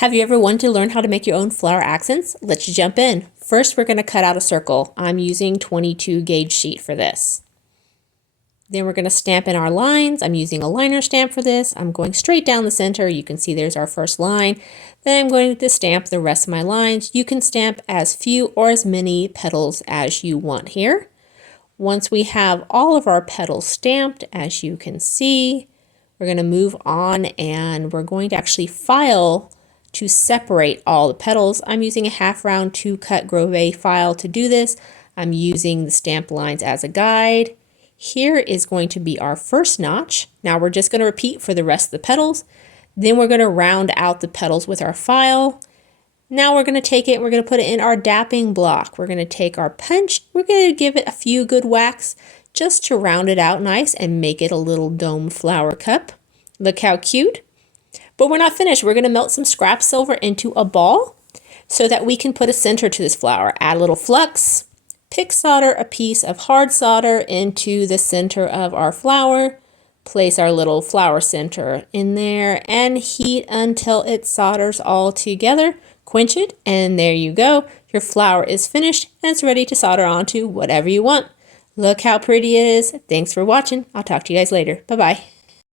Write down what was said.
Have you ever wanted to learn how to make your own flower accents? Let's jump in. First, we're going to cut out a circle. I'm using 22 gauge sheet for this. Then we're going to stamp in our lines. I'm using a liner stamp for this. I'm going straight down the center. You can see there's our first line. Then I'm going to stamp the rest of my lines. You can stamp as few or as many petals as you want here. Once we have all of our petals stamped, as you can see, we're going to move on and we're going to actually file to separate all the petals. I'm using a half round 2-cut Grove file to do this. I'm using the stamped lines as a guide. Here is going to be our first notch. Now we're just going to repeat for the rest of the petals. Then we're going to round out the petals with our file. Now we're going to take it and we're going to put it in our dapping block. We're going to take our punch. We're going to give it a few good whacks just to round it out nice and make it a little dome flower cup. Look how cute. But we're not finished. We're going to melt some scrap silver into a ball so that we can put a center to this flower. Add a little flux, pick solder a piece of hard solder into the center of our flower, place our little flower center in there and heat until it solders all together. Quench it and there you go. Your flower is finished and it's ready to solder onto whatever you want. Look how pretty it is. Thanks for watching. I'll talk to you guys later. Bye-bye.